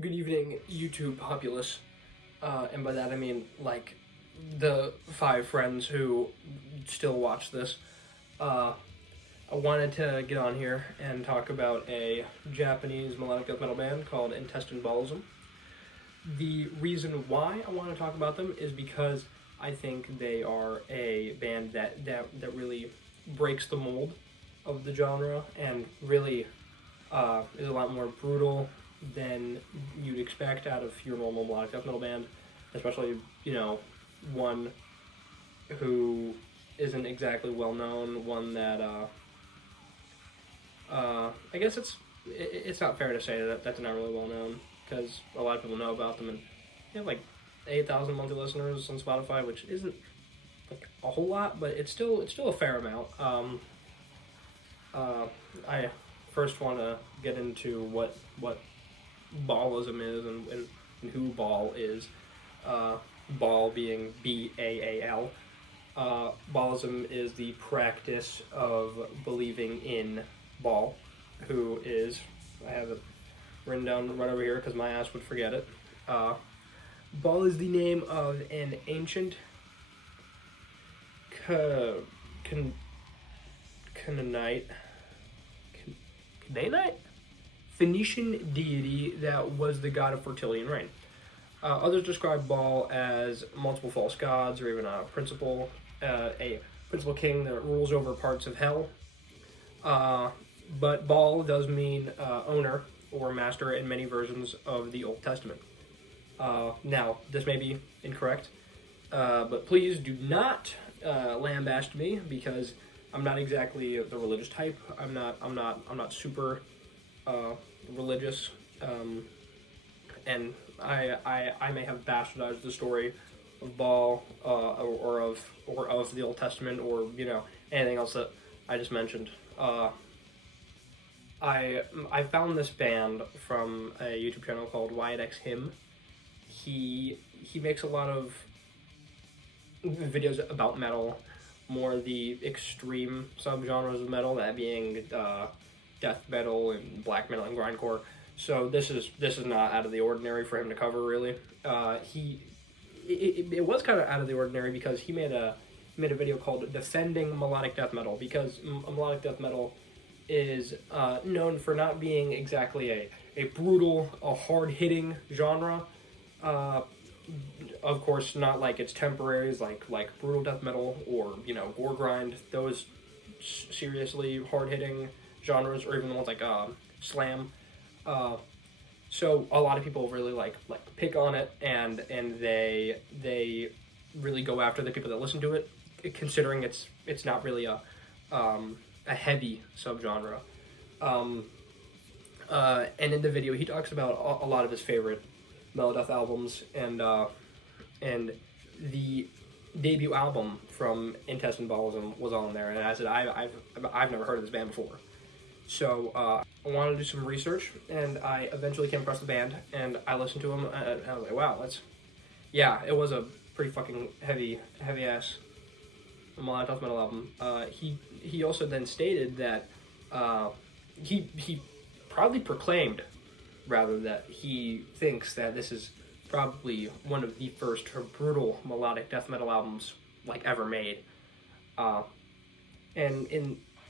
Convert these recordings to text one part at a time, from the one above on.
Good evening, YouTube populace. And by that I mean, like, the 5 friends who still watch this. Uh, I wanted to get on here and talk about a Japanese melodic death metal band called Intestine Baalism. The reason why I want to talk about them is because I think they are a band that really breaks the mold of the genre and really is a lot more brutal than you'd expect out of your normal melodic death metal band, especially, one who isn't exactly well known, one that I guess it's not fair to say that's not really well known because a lot of people know about them, and they have like 8,000 monthly listeners on Spotify, which isn't like a whole lot, but it's still a fair amount. I first want to get into what Baalism is and who Baal is. Baal being Baal. Baalism is the practice of believing in Baal, who is, I have it written down right over here because my ass would forget it. Baal is the name of an ancient Canaanite Phoenician deity that was the god of fertility and rain. Others describe Baal as multiple false gods, or even a principal king that rules over parts of hell. But Baal does mean owner or master in many versions of the Old Testament. Now, this may be incorrect, but please do not lambaste me because I'm not exactly the religious type. I'm not super religious, and I may have bastardized the story of Baal or of the Old Testament, or anything else that I just mentioned. I found this band from a YouTube channel called Wyattxhim. He makes a lot of videos about metal, more the extreme subgenres of metal, that being death metal and black metal and grindcore. So this is not out of the ordinary for him to cover, really. It was kind of out of the ordinary because he made a video called "Defending Melodic Death Metal," because melodic death metal is known for not being exactly a brutal, a hard-hitting genre. Of course, not like its temporaries, like brutal death metal or gore grind. Those seriously hard-hitting genres, or even the ones like slam. So a lot of people really like pick on it, and they really go after the people that listen to it, considering it's not really a heavy subgenre. And in the video, he talks about a lot of his favorite melodeath albums, and the debut album from Intestine Baalism was on there. And I said, I've never heard of this band before, so I wanted to do some research, and I eventually came across the band, and I listened to them, and I was like, wow, it was a pretty fucking heavy ass melodic death metal album. He also then stated that he proudly proclaimed, rather, that he thinks that this is probably one of the first brutal melodic death metal albums ever made. And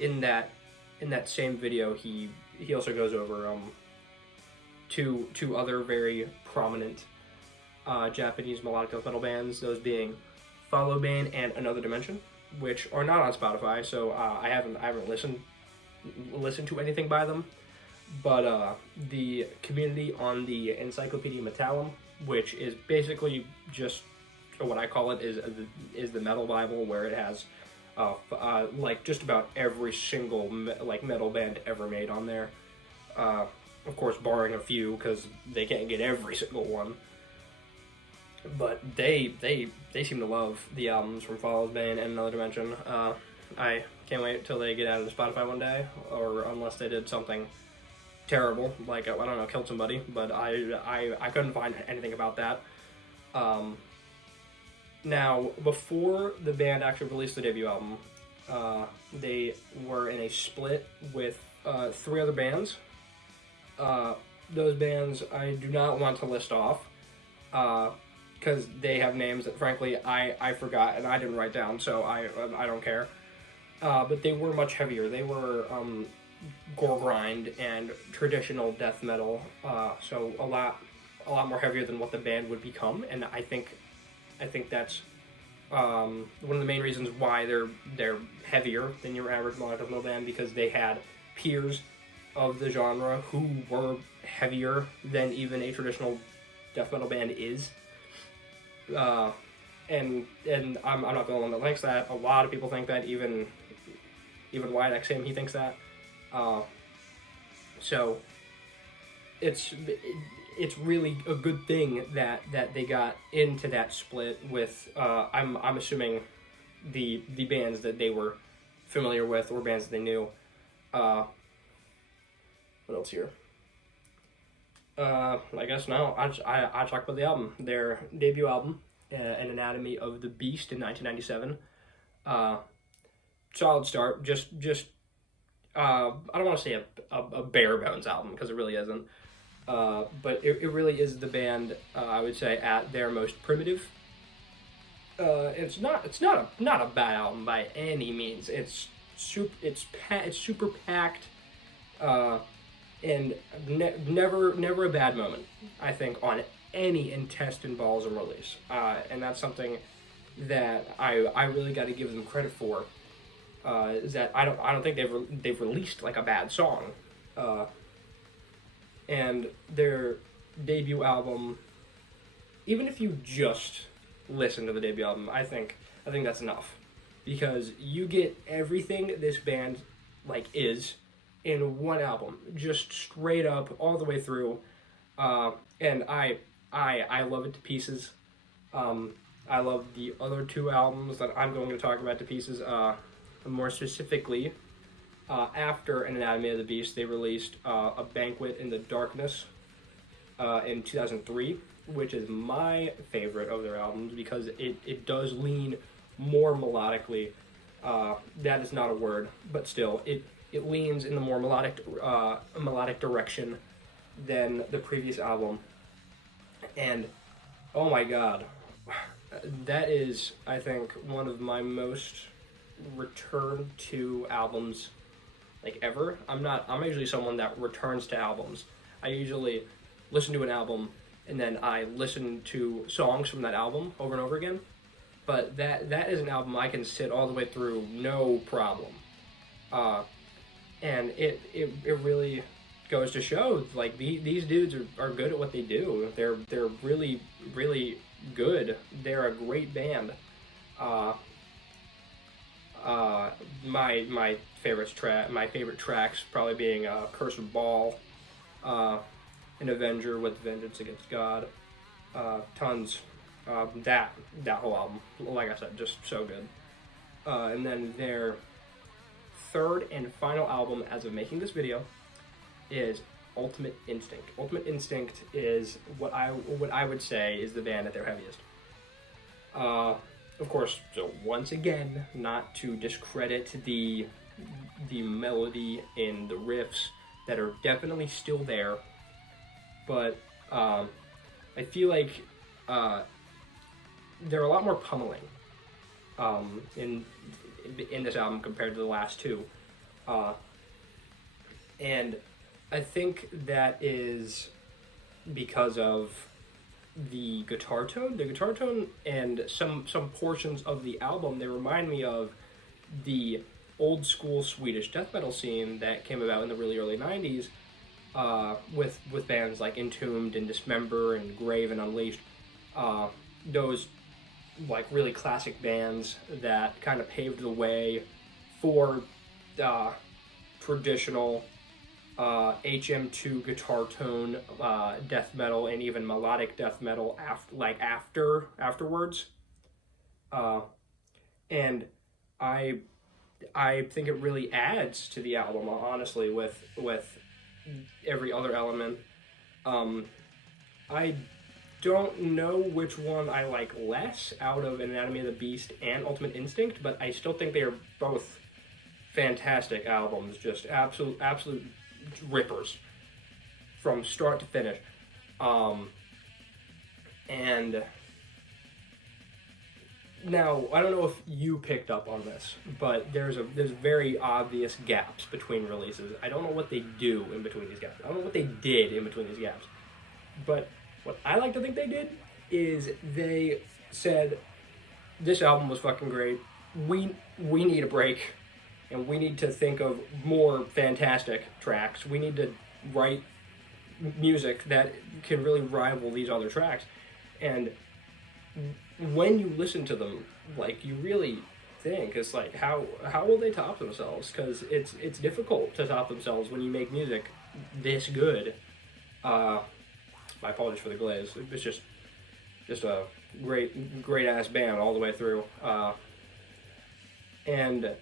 in that same video, he also goes over two other very prominent Japanese melodic death metal bands, those being Follow Bane and Another Dimension, which are not on Spotify, so I haven't listened to anything by them. But the community on the Encyclopedia Metallum, which is basically just what I call it, is the metal Bible, where it has just about every single metal band ever made on there. Of course, barring a few, because they can't get every single one. But they seem to love the albums from Follow Bane and Another Dimension. I can't wait till they get out of the Spotify one day, or unless they did something terrible, like I don't know, killed somebody. But I couldn't find anything about that. Now, before the band actually released the debut album, they were in a split with 3 other bands. those bands I do not want to list off, because they have names that frankly I forgot and I didn't write down, so I don't care. But they were much heavier. They were gore grind and traditional death metal, so a lot more heavier than what the band would become, and I think that's one of the main reasons why they're heavier than your average melodic metal band, because they had peers of the genre who were heavier than even a traditional death metal band is. And I'm not the only one that thinks that. A lot of people think that. Even Wyattxhim, he thinks that. So it's really a good thing that they got into that split with. I'm assuming the bands that they were familiar with or bands that they knew. What else here? I guess no. I talk about the album. Their debut album, An Anatomy of the Beast in 1997. Solid start. Just I don't want to say a bare bones album, because it really isn't. But it really is the band, I would say, at their most primitive. It's not a bad album by any means. It's super packed, and never a bad moment, I think, on any Intestine Baalism release. And that's something that I really got to give them credit for. Is that I don't think they've released like a bad song. And their debut album, even if you just listen to the debut album, I think that's enough, because you get everything this band like is in one album, just straight up all the way through, and I love it to pieces. I love the other two albums that I'm going to talk about to pieces. More specifically, after An Anatomy of the Beast, they released a Banquet in the Darkness in 2003, which is my favorite of their albums, because it does lean more melodically. That is not a word, but still, it leans in the more melodic direction than the previous album. And oh my god, that is, I think, one of my most returned to albums like ever. I'm usually someone that returns to albums. I usually listen to an album and then I listen to songs from that album over and over again. But that is an album I can sit all the way through, no problem. And it really goes to show, like, these dudes are good at what they do. They're really, really good. They're a great band. My favorite tracks probably being Curse of Baal, An Avenger with Vengeance Against God, tons. That whole album, like I said, just so good. And then their third and final album as of making this video is Ultimate Instinct. Ultimate Instinct is what I would say is the band at their heaviest. Of course, so once again, not to discredit the melody and the riffs that are definitely still there, but I feel like they're a lot more pummeling in this album compared to the last two, and I think that is because of the guitar tone. The guitar tone and some portions of the album, they remind me of the old school Swedish death metal scene that came about in the really early 90s, with bands like Entombed and Dismember and Grave and Unleashed. Those like really classic bands that kind of paved the way for traditional HM2 guitar tone death metal and even melodic death metal afterwards. And I think it really adds to the album, honestly, with every other element. I don't know which one I like less out of Anatomy of the Beast and Ultimate Instinct, but I still think they are both fantastic albums, just absolute rippers. from start to finish. And now, I don't know if you picked up on this, but there's very obvious gaps between releases. I don't know what they do in between these gaps. I don't know what they did in between these gaps. But what I like to think they did is they said, this album was fucking great. We need a break, and we need to think of more fantastic tracks. We need to write music that can really rival these other tracks. And when you listen to them, like, you really think, it's like, how will they top themselves? Because it's difficult to top themselves when you make music this good. My apologies for the glaze. It's just a great ass band all the way through. And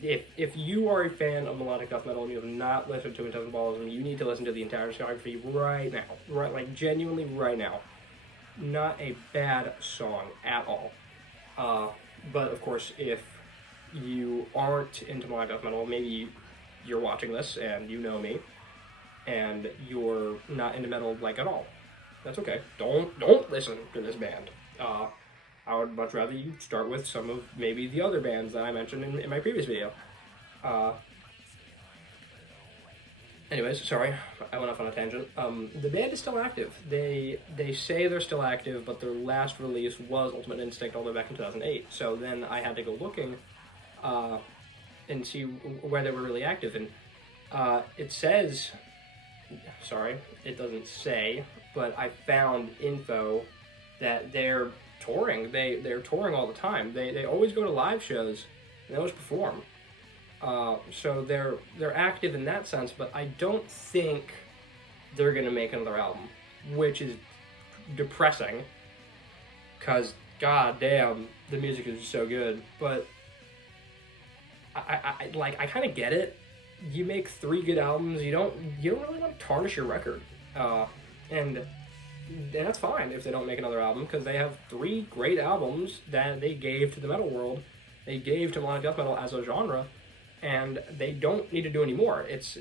if you are a fan of melodic death metal and you have not listened to Intestine Baalism, you need to listen to the entire discography right now. Right, like, genuinely right now. Not a bad song at all. But of course, if you aren't into melodic death metal, maybe you're watching this and you know me, and you're not into metal like at all. That's okay. Don't listen to this band. I would much rather you start with some of maybe the other bands that I mentioned in my previous video. Anyways, sorry, I went off on a tangent. The band is still active. They say they're still active, but their last release was Ultimate Instinct all the way back in 2008. So then I had to go looking and see where they were really active. And it says, sorry, it doesn't say, but I found info that they're touring. They're touring all the time. They always go to live shows and they always perform. So they're active in that sense, but I don't think they're gonna make another album, which is depressing, because god damn, the music is so good. But I kind of get it. You make 3 good albums, you don't really want to tarnish your record, and that's fine if they don't make another album, because they have 3 great albums that they gave to the metal world, they gave to melodic death metal as a genre. And they don't need to do any more. It's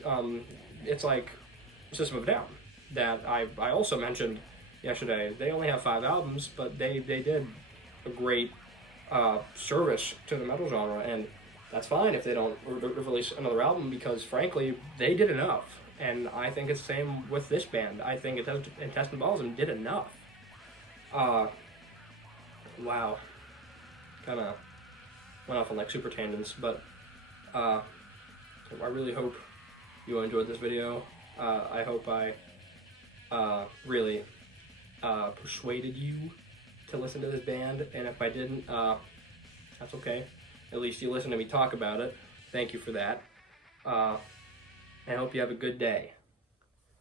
like System of a Down that I also mentioned yesterday. They only have 5 albums, but they did a great service to the metal genre, and that's fine if they don't release another album, because frankly they did enough. And I think it's the same with this band. I think Intestine Baalism did enough. Wow, kind of went off on like super tangents, but. I really hope you enjoyed this video. I hope I really persuaded you to listen to this band, and if I didn't, that's okay. At least you listened to me talk about it. Thank you for that. I hope you have a good day.